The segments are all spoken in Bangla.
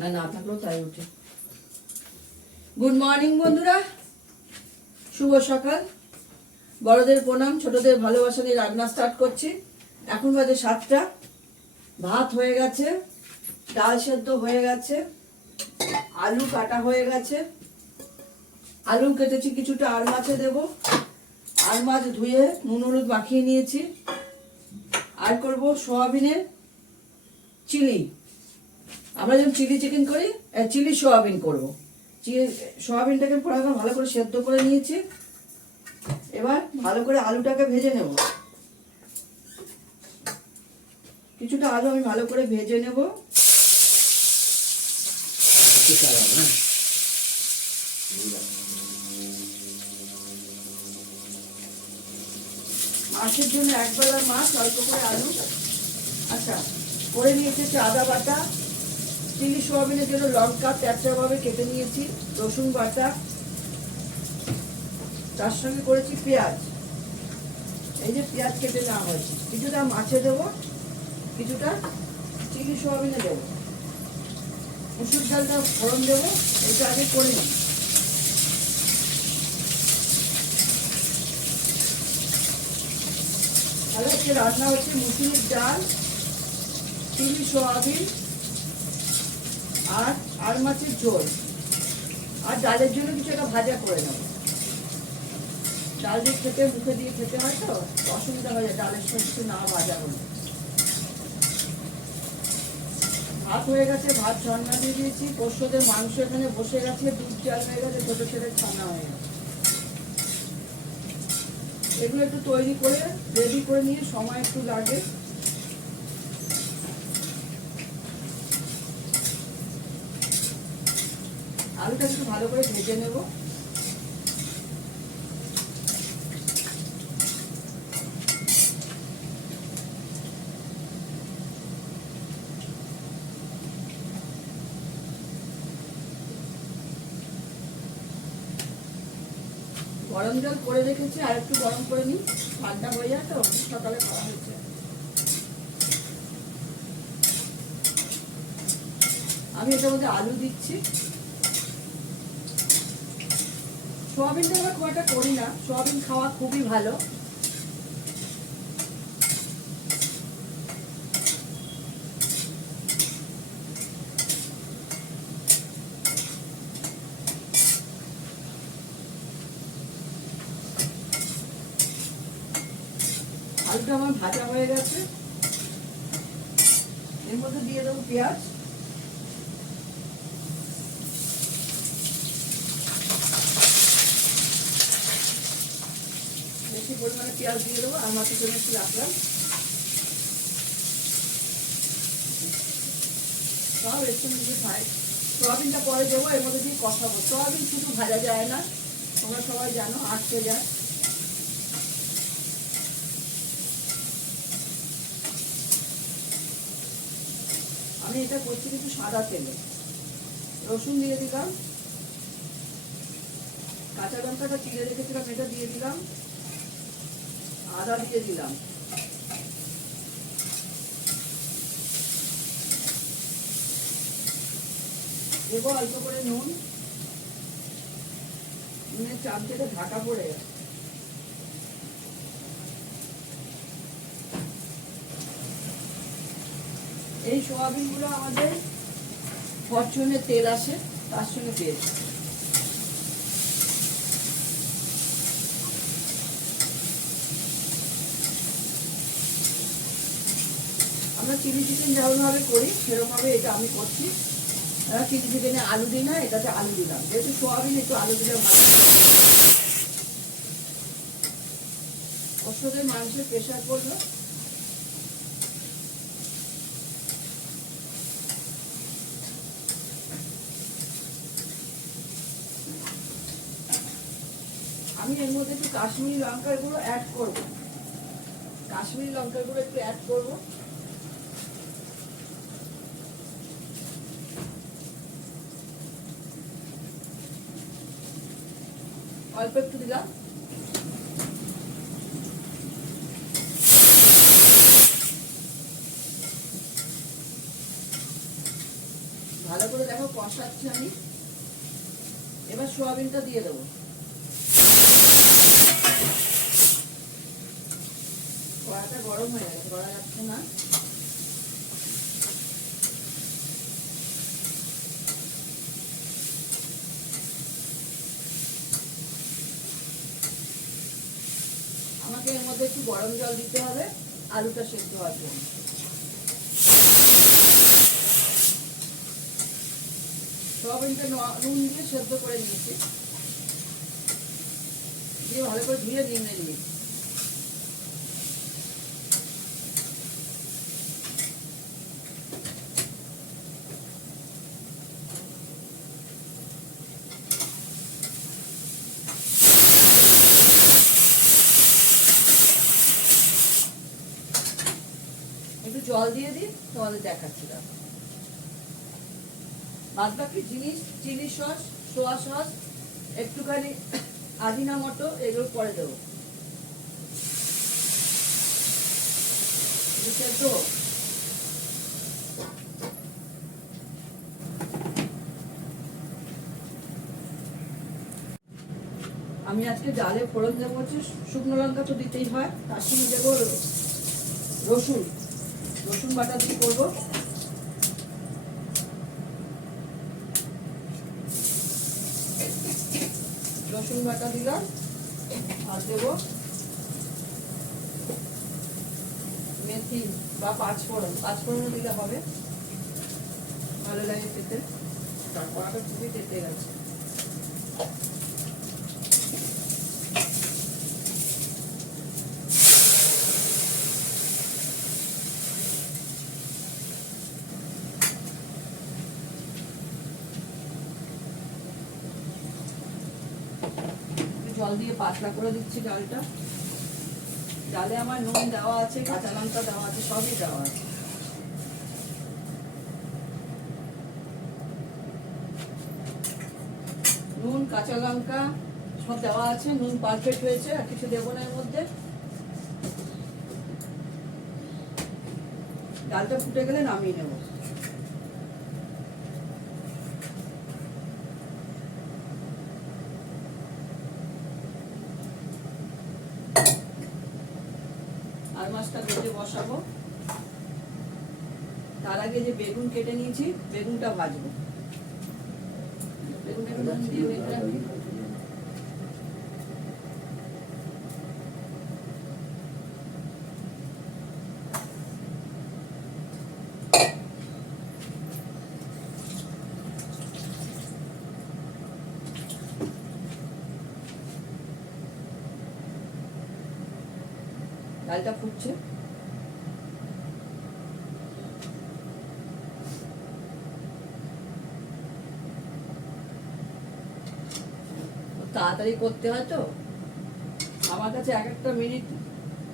না থাকলেও তাই উঠে। গুড মর্নিং বন্ধুরা, শুভ সকাল। বড়দের প্রণাম, ছোটদের ভালোবাসা নিয়ে রান্না স্টার্ট করছি। এখন বাজে 7টা। ভাত হয়ে গেছে, ডাল সেদ্ধ হয়ে গেছে, আলু কাটা হয়ে গেছে। আলু কেটেছি কিছুটা আর মাছে দেব। আর মাছ ধুয়ে নুন হলুদ মাখিয়ে নিয়েছি। আর করব সোয়াবিনের চিলি। আমরা যখন চিলি চিকেন করি, চিলি সোয়াবিন করব। সোয়াবিনটাকে ভালো করে সেদ্ধ করে নিয়েছি। এবার ভালো করে আলুটাকে ভেজে নেব। কিছুটা আলু আমি ভালো করে ভেজে নেব। মাছের জন্য একবেলার মাছ, অল্প করে আলু। আচ্ছা, করে নিয়েছি আদা বাটা, চিলি সোয়াবিনের জন্য লঙ্কা ট্যাপটাভাবে কেটে নিয়েছি, রসুন বাটা, তার সঙ্গে করেছি পেঁয়াজ। এই যে পেঁয়াজ কেটে নেওয়া হয়েছে। কিছুটা মাছে দেবো, কিছুটা চিলি সোয়াবিনে দেবো। মুসুর ডালটা ফোড়ন দেবো, এটা আগে করে নিই। তাহলে আজকে রান্না হচ্ছে মুসুরির ডাল, চিলি সোয়াবিন আর মাছের ঝোল। আর ডালের জন্য কিছু একটা ভাজা করে নেব। ডাল দিয়ে খেতে, মুখে দিয়ে খেতে হয় তো অসুবিধা হয়ে যায় ডালের সঙ্গে কিছু না ভাজা হলে। ভাত হয়ে গেছে, ভাত ঝর্ণা দিয়ে দিয়েছি। পোস্তদের মাংস এখানে বসে গেছে, দুধ চাল হয়ে গেছে, ছোট ছেলে ছানা হয়ে গেছে। এগুলো একটু তৈরি করে রেডি করে নিয়ে সময় একটু লাগে। আলুটা একটু ভালো করে ভেজে নেব। গরম জল করে রেখেছি, আর একটু গরম করে নিই, ঠান্ডা হয়ে যায় তো, সকালে খাওয়া হয়েছে। আমি এটার মধ্যে আলু দিচ্ছি। সোয়াবিনটা আমরা খুব একটা করি না, সোয়াবিন খাওয়া খুবই ভালো। আলুটা আমার ভাজা হয়ে গেছে। এর মধ্যে দিয়ে দেবো পেঁয়াজ। বেশি পরিমাণে পেঁয়াজ দিয়ে দেবো, আর মাছের জন্য একটু রাখলাম। সব এর সঙ্গে যদি খাই, সোয়াবিনটা পরে দেবো, এর মধ্যে দিয়ে কষাবো। সোয়াবিন শুধু ভাজা যায় না, তোমরা সবাই জানো, আটকে যায়। আমি এটা করছি কিন্তু সাদা তেলে। রসুন দিয়ে দিলাম, কাঁচা লঙ্কাটা চিড়ে রেখেছিলাম এটা দিয়ে দিলাম, আদা দিয়ে দিলাম, দেবো অল্প করে নুন। নুনের চাপ থেকে ঢাকা পড়ে গেছে। এই সোয়াবিন গুলো আমাদের ফরচুনের তেল আসে, তার সঙ্গে তেল। আমরা চিলি চিকেন যেমনভাবে করি সেরকমভাবে এটা আমি করছি। চিলি চিকেনে আলু দিই না, এটাতে আলু দিলাম, যেহেতু সোয়াবিন একটু আলু দিলে ভালো। পোস্তদের মাংসের প্রেশার পড়লো। আমি এর মধ্যে একটু কাশ্মীরি লঙ্কার গুঁড়ো অ্যাড করবো। কাশ্মীরি লঙ্কার গুঁড়ো একটু অ্যাড করবো। অল্প একটু দিলাম। ভালো করে দেখো কষাচ্ছি আমি। এবার সোয়াবিনটা দিয়ে দেবো। কড়াটা গরম হয়ে গেছে, করা যাচ্ছে না। আমাকে এর মধ্যে একটু গরম জল দিতে হবে আলুটা সেদ্ধ হওয়ার জন্য। সোয়াবিনটা নুন দিয়ে সেদ্ধ করে নিয়েছি, দিয়ে ভালো করে ধুয়ে নিয়ে নিয়েছি। একটু জল দিয়ে দিই, তোমাদের দেখাচ্ছিলাম। বাদ বাকি জিনিস চিলি সস, সোয়া সস, একটুখানি আজিনামোটো এগুলো পরে দেবো। সেদ্ধ আমি আজকে ডালে ফোড়ন দেবো হচ্ছে শুকনো লঙ্কা তো দিতেই হয়, তার সঙ্গে দেবো রসুন। রসুন বাটা দিয়ে করবো। রসুন বাটা দিলাম আর দেবো মেথি বা পাঁচফোড়ন। পাঁচফোড়ন দিলে হবে, ভালো লাগে খেতে। কড়াটা খুবই তেতে গেছে। জল দিয়ে পাতলা করে দিচ্ছি ডালটা। ডালে আমার নুন দেওয়া আছে, কাঁচা লঙ্কা দেওয়া আছে, সবই দেওয়া আছে। নুন কাঁচা লঙ্কা সব দেওয়া আছে, নুন পারফেক্ট হয়েছে, আর কিছু দেবো না এর মধ্যে। ডালটা ফুটে গেলে নামিয়ে নেব। আর মাছটা ভেজে বসাবো। তার আগে যে বেগুন কেটে নিয়েছি, বেগুনটা ভাজবো। বেগুনটা নুন দিয়ে বেগুন রাখবি। ডালটা ফুটছে। তাড়াতাড়ি করতে হয় তো, আমার কাছে এক একটা মিনিট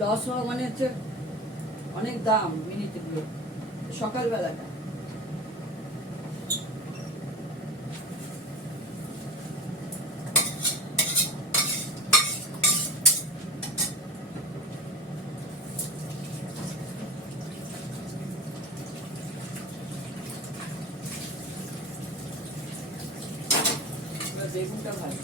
লস হওয়া মানে হচ্ছে অনেক দাম মিনিটগুলো। সকালবেলাটা বেগুনটা ভালো।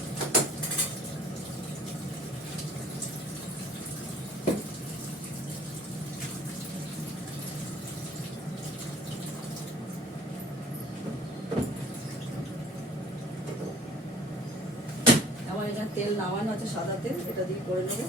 আমার এখানে তেল নামানো আছে, সাদা তেল, এটা দিয়ে করে নেবো।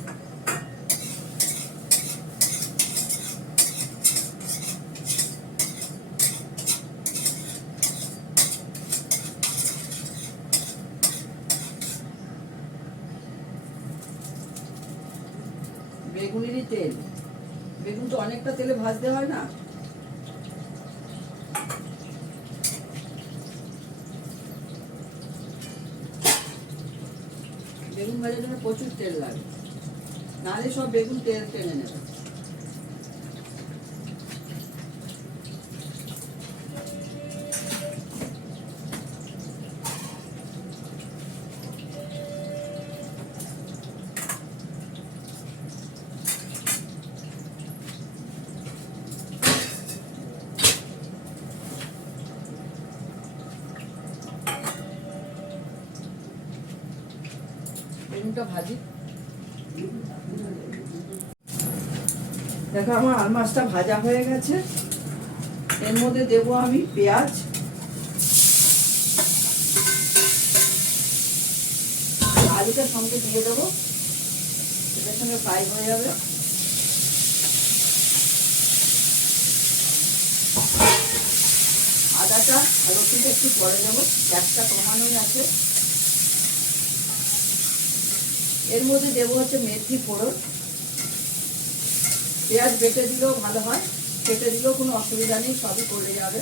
বেগুনেরই তেল, বেগুন তো অনেকটা তেলে ভাজতে হয় না। বেগুন ভাজার জন্য প্রচুর তেল লাগে, নাহলে সব বেগুন তেল টেনে নেবে। বেগুনটা ভাজি। দেখো আমার আল মাছটা ভাজা হয়ে গেছে। এর মধ্যে দেবো আমি পেঁয়াজ, আলুটা সঙ্গে দিয়ে দেবো, এটার সঙ্গে ফ্রাই হয়ে যাবে। আদাটা রসুনটা একটু পরে দেবো, গ্যাসটা কমানোই আছে। এর মধ্যে দেবো হচ্ছে মেথি ফোড়ন। পেঁয়াজ বেটে দিলেও ভালো হয়, কেটে দিলেও কোনো অসুবিধা নেই, সবই করে যাবে।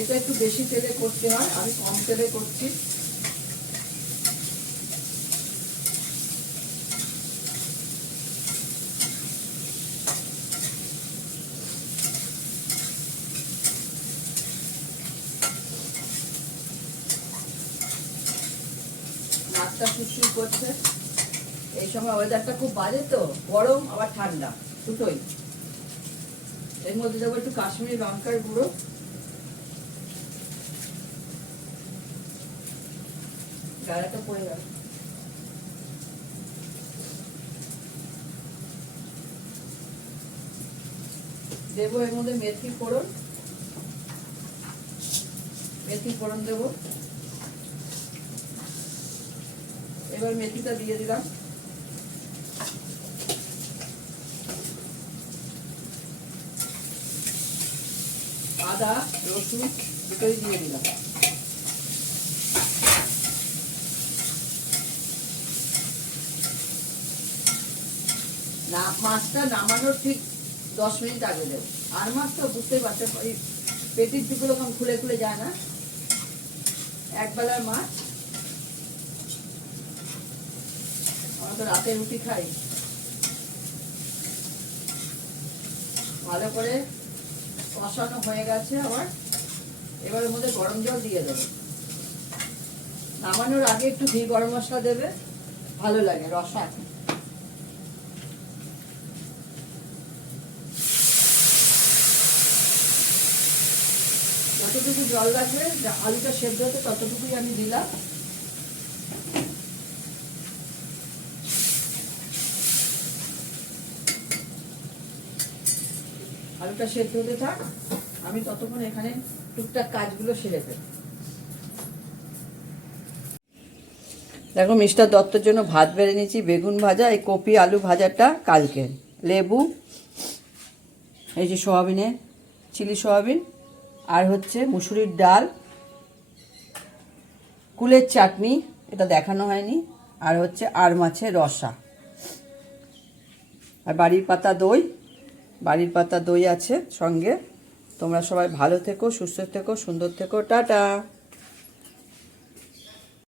এটা একটু বেশি তেলে করতে হয়, আমি কম তেলে করছি। নাকটা চুচুর করছে। এই সময় ওয়েদারটা খুব বাজে, তো গরম আবার ঠান্ডা দুটোই। এর মধ্যে দেবো একটু কাশ্মীরি লঙ্কার গুঁড়ো, গাড়াটা পড়ে গেল। দেবো এর মধ্যে মেথি ফোড়ন, মেথি ফোড়ন দেবো। এবার মেথিটা দিয়ে দিলাম। আদা রসুন দুটোই দিয়ে দিলাম। না, মাছটা নামানোর ঠিক 10 মিনিট আগে দেবো। আর মাছ তো বুঝতেই পারছো, পেটির দিকগুলো খুলে খুলে যায় না, একবেলার মাছ। আমরা তো রাতে রুটি খাই। ভালো করে কষানো হয়ে গেছে আবার। এবার এর মধ্যে গরম জল দিয়ে দেবো। নামানোর আগে একটু ঘি গরম মশলা দেবে, ভালো লাগে, রসা আছে। যতটুকু জল লাগবে আলুটা সেদ্ধ হতে ততটুকুই আমি দিলাম। আলুটা সেদ্ধ হতে থাক, আমি ততক্ষণ এখানে টুকটাক কাজগুলো সেরে ফেলি। দেখো মিস্টার দত্তর জন্য ভাত বেড়ে নিয়েছি, বেগুন ভাজা, এই কপি আলু ভাজাটা কালকে, লেবু, এই যে সোয়াবিনের চিলি সোয়াবিন, আর হচ্ছে মুসুরির ডাল, কুলের চাটনি, এটা দেখানো হয়নি, আর হচ্ছে আর মাছের রসা, আর বাড়ির পাতা দই আছে সঙ্গে। তোমরা সবাই ভালো থেকো, সুস্থ থেকো, সুন্দর থেকো, টাটা।